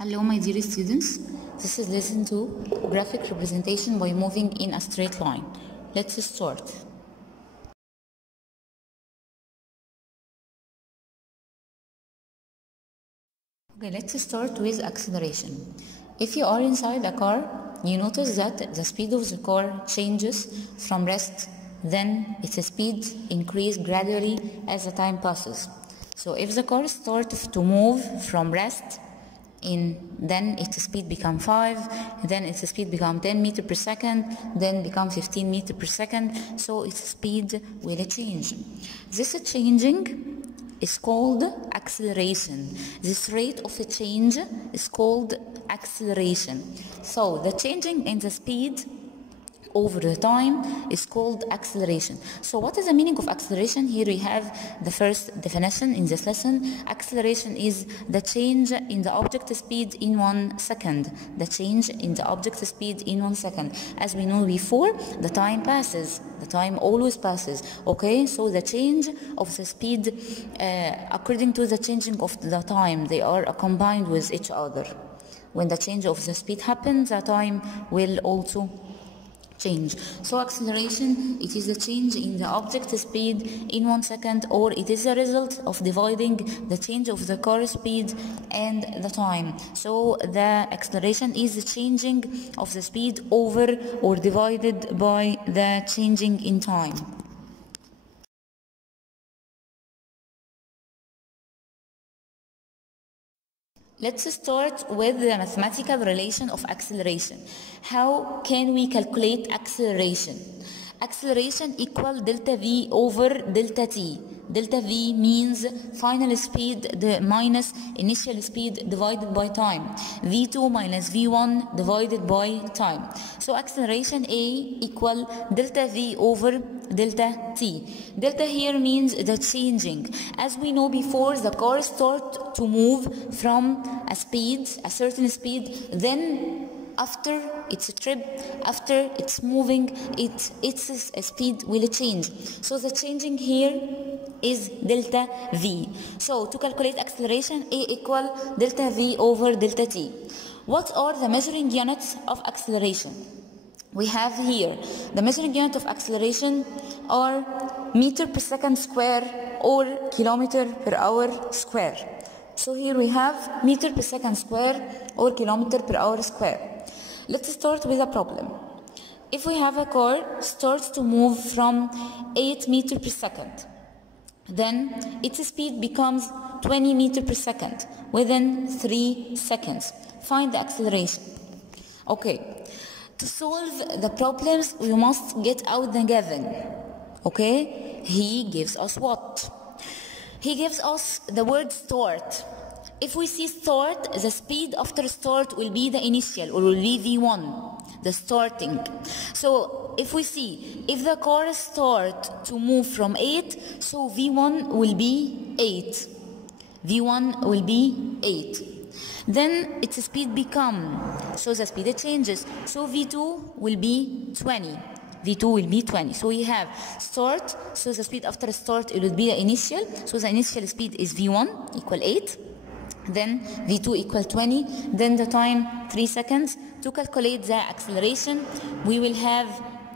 Hello my dear students, this is lesson 2, graphic representation by moving in a straight line. Let's start. Okay, let's start with acceleration. If you are inside a car, you notice that the speed of the car changes from rest, then its speed increases gradually as the time passes. So if the car starts to move from rest, then its speed become 5, then its speed become 10 meters per second, then become 15 meters per second, so its speed will change. This changing is called acceleration. This rate of a change is called acceleration. So the changing in the speed over the time is called acceleration. So what is the meaning of acceleration? Here we have the first definition in this lesson. Acceleration is the change in the object speed in 1 second. The change in the object speed in 1 second. As we know before, the time passes. The time always passes. Okay, so the change of the speed according to the changing of the time, they are combined with each other. When the change of the speed happens, the time will also change. So acceleration, it is a change in the object speed in 1 second, or it is a result of dividing the change of the car speed and the time. So the acceleration is the changing of the speed over or divided by the changing in time. Let's start with the mathematical relation of acceleration. How can we calculate acceleration? Acceleration equal delta V over delta T. Delta V means final speed minus initial speed divided by time. V2 minus V1 divided by time. So acceleration A equal delta V over delta T. Delta here means the changing. As we know before, the car starts to move from a certain speed, then after its trip, after it's moving, its speed will change. So the changing here is delta V. So to calculate acceleration, A equal delta V over delta T. What are the measuring units of acceleration? We have here the measuring unit of acceleration are meter per second square or kilometer per hour square. So here we have meter per second square or kilometer per hour square. Let's start with a problem. If we have a car starts to move from 8 meters per second, then its speed becomes 20 meters per second within 3 seconds. Find the acceleration. Okay. To solve the problems, we must get out the given. Okay? He gives us what? He gives us the word start. If we see start, the speed after start will be the initial, or will be V1, the starting. So if we see, if the car start to move from 8, so V1 will be 8. V1 will be 8. Then its speed become, so the speed changes. So V2 will be 20. V2 will be 20. So we have start, so the speed after start, it will be the initial. So the initial speed is V1 equal 8. Then V2 equal 20. Then the time 3 seconds. To calculate the acceleration, we will have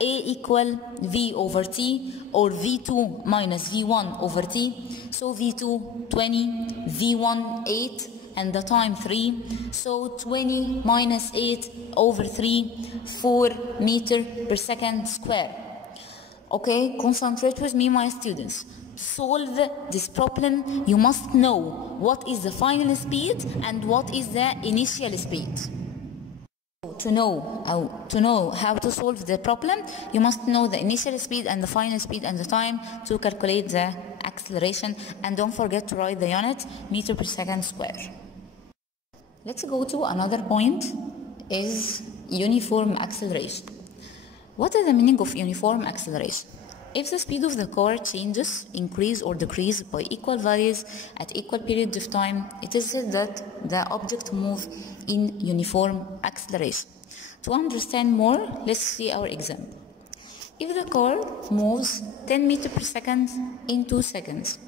A equal V over T, or V2 minus V1 over T. So V2 20, V1 8, and the time 3. So 20 minus 8 over 3, 4 meter per second square. Okay, concentrate with me, my students. To solve this problem, you must know what is the final speed and what is the initial speed. To know how to solve the problem, you must know the initial speed and the final speed and the time to calculate the acceleration. And don't forget to write the unit, meter per second square. Let's go to another point, is uniform acceleration. What is the meaning of uniform acceleration? If the speed of the car changes, increase or decrease by equal values at equal periods of time, it is said that the object moves in uniform acceleration. To understand more, let's see our example. If the car moves 10 meters per second in 2 seconds,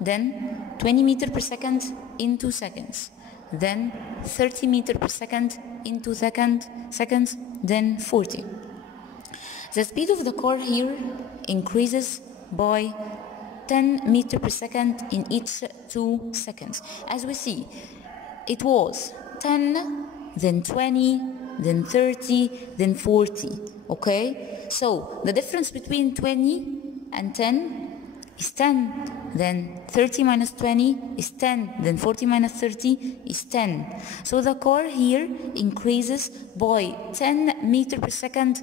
then 20 meters per second in 2 seconds, then 30 meters per second in 2 seconds, then 40. The speed of the car here increases by 10 meters per second in each 2 seconds. As we see, it was 10, then 20, then 30, then 40. Okay? So the difference between 20 and 10 is 10. Then 30 minus 20 is 10. Then 40 minus 30 is 10. So the car here increases by 10 meters per second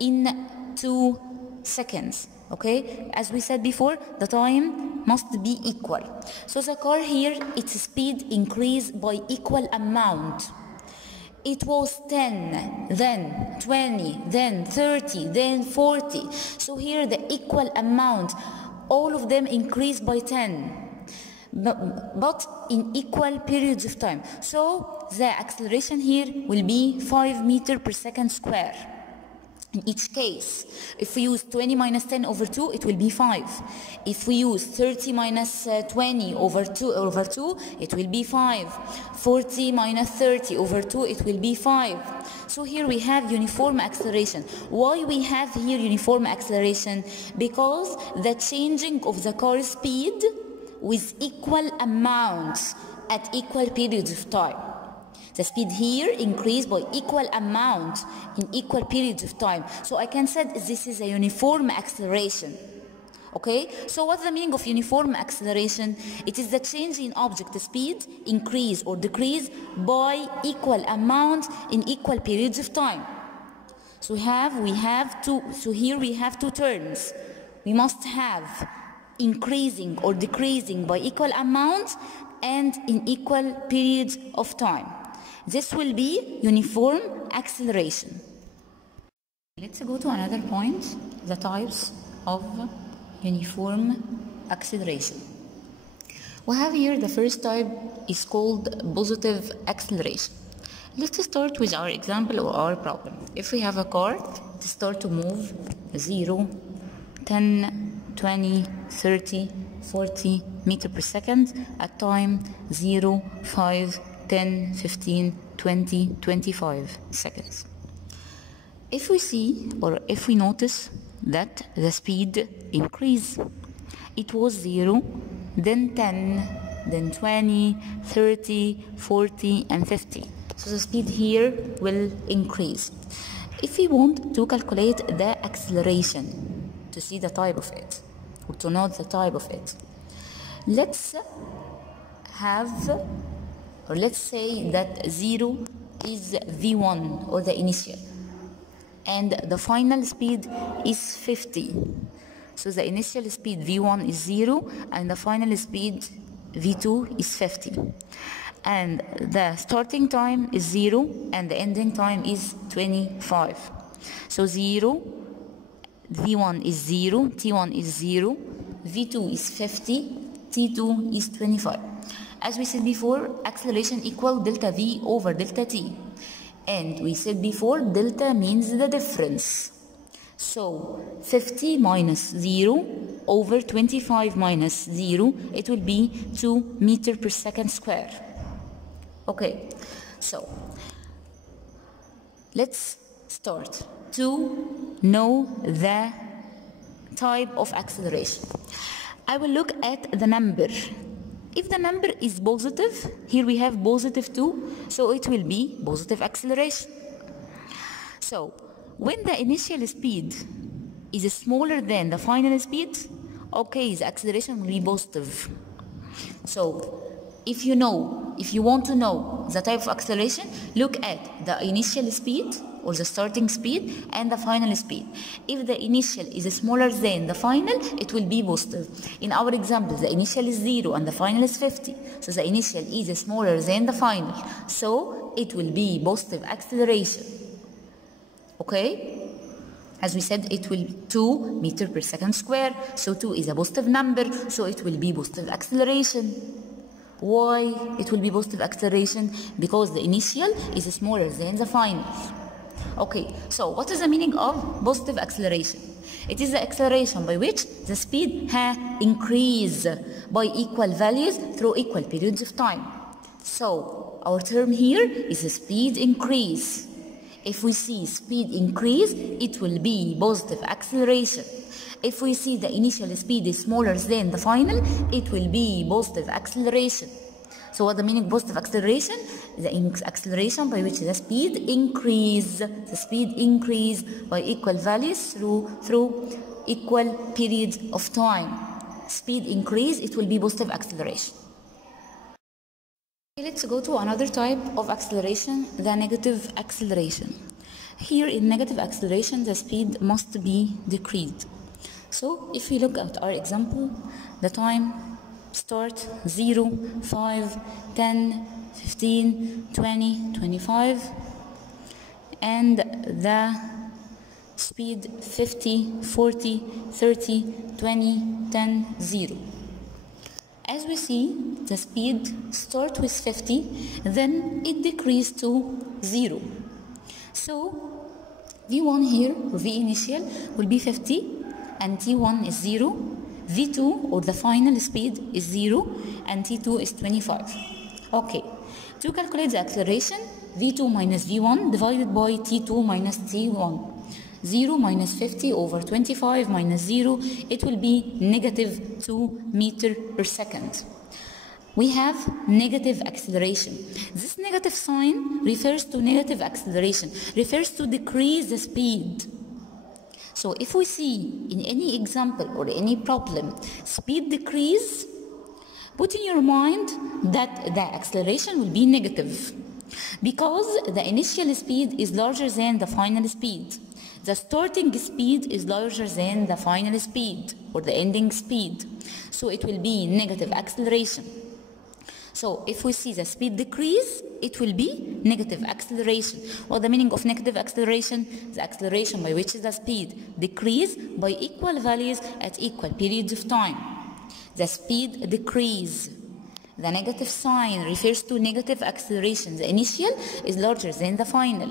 in 2 seconds. Okay, as we said before, the time must be equal. So the car here, its speed increased by equal amount. It was 10, then 20, then 30, then 40. So here the equal amount, all of them increased by 10, but in equal periods of time. So the acceleration here will be 5 meters per second square. In each case, if we use 20 minus 10 over 2, it will be 5. If we use 30 minus 20 over 2, it will be 5. 40 minus 30 over 2, it will be 5. So here we have uniform acceleration. Why we have here uniform acceleration? Because the changing of the car speed with equal amounts at equal periods of time. The speed here increased by equal amount in equal periods of time. So I can say this is a uniform acceleration. Okay? So what's the meaning of uniform acceleration? It is the change in object speed, increase or decrease by equal amount in equal periods of time. So here we have two terms. We must have increasing or decreasing by equal amount and in equal periods of time. This will be uniform acceleration. Let's go to another point, the types of uniform acceleration. We have here the first type is called positive acceleration. Let's start with our example or our problem. If we have a car, it starts to move 0, 10, 20, 30, 40 meters per second at time 0, 5, 10, 15, 20, 25 seconds. If we see or if we notice that the speed increase, it was 0, then 10, then 20, 30, 40 and 50. So the speed here will increase. If we want to calculate the acceleration to see the type of it or to know the type of it, let's say that 0 is V1 or the initial and the final speed is 50. So the initial speed V1 is 0 and the final speed V2 is 50. And the starting time is 0 and the ending time is 25. So 0, V1 is 0, T1 is 0, V2 is 50, T2 is 25. As we said before, acceleration equal delta V over delta T. And we said before, delta means the difference. So 50 minus 0 over 25 minus 0, it will be 2 meters per second square. Okay, so let's start to know the type of acceleration. I will look at the number. If the number is positive, here we have positive 2, so it will be positive acceleration. So when the initial speed is smaller than the final speed, okay, the acceleration will be positive. So if you want to know the type of acceleration, look at the initial speed or the starting speed and the final speed. If the initial is smaller than the final, it will be positive. In our example, the initial is 0 and the final is 50. So the initial is smaller than the final. So it will be positive acceleration. Okay? As we said, it will 2 meters per second square. So 2 is a positive number, so it will be positive acceleration. Why it will be positive acceleration? Because the initial is smaller than the final. Okay, so what is the meaning of positive acceleration? It is the acceleration by which the speed increase by equal values through equal periods of time. So our term here is a speed increase. If we see speed increase, it will be positive acceleration. If we see the initial speed is smaller than the final, it will be positive acceleration. So what the meaning of positive acceleration? The acceleration by which the speed increase. The speed increase by equal values through equal periods of time. Speed increase, it will be positive acceleration. Let's go to another type of acceleration, the negative acceleration. Here in negative acceleration, the speed must be decreased. So if we look at our example, the time start 0, 5, 10, 15, 20, 25, and the speed 50, 40, 30, 20, 10, 0. As we see, the speed starts with 50, then it decreases to 0. So V1 here, or V initial, will be 50, and T1 is 0. V2, or the final speed, is 0, and T2 is 25. Okay, to calculate the acceleration, V2 minus V1 divided by T2 minus T1. 0 minus 50 over 25 minus 0, it will be negative 2 meters per second. We have negative acceleration. This negative sign refers to negative acceleration, refers to decrease the speed. So if we see in any example or any problem speed decrease, put in your mind that the acceleration will be negative because the initial speed is larger than the final speed. The starting speed is larger than the final speed or the ending speed. So it will be negative acceleration. So if we see the speed decrease, it will be negative acceleration. What the meaning of negative acceleration? The acceleration by which the speed decrease by equal values at equal periods of time. The speed decrease. The negative sign refers to negative acceleration. The initial is larger than the final.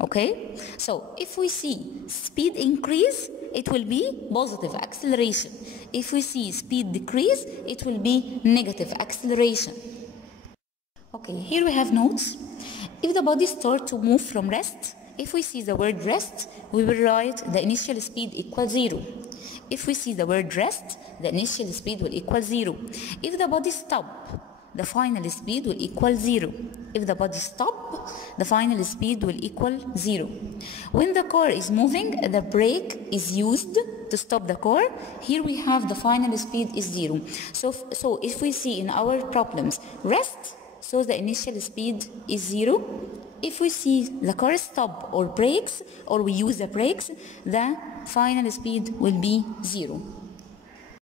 Okay? So if we see speed increase, it will be positive acceleration. If we see speed decrease, it will be negative acceleration. Okay, here we have notes. If the body starts to move from rest, if we see the word rest, we will write the initial speed equals 0. If we see the word rest, the initial speed will equal 0. If the body stops, the final speed will equal 0. If the body stops, the final speed will equal 0. When the car is moving, the brake is used to stop the car. Here we have the final speed is 0. So if we see in our problems rest, so the initial speed is 0. If we see the car stop or brakes, or we use the brakes, the final speed will be 0.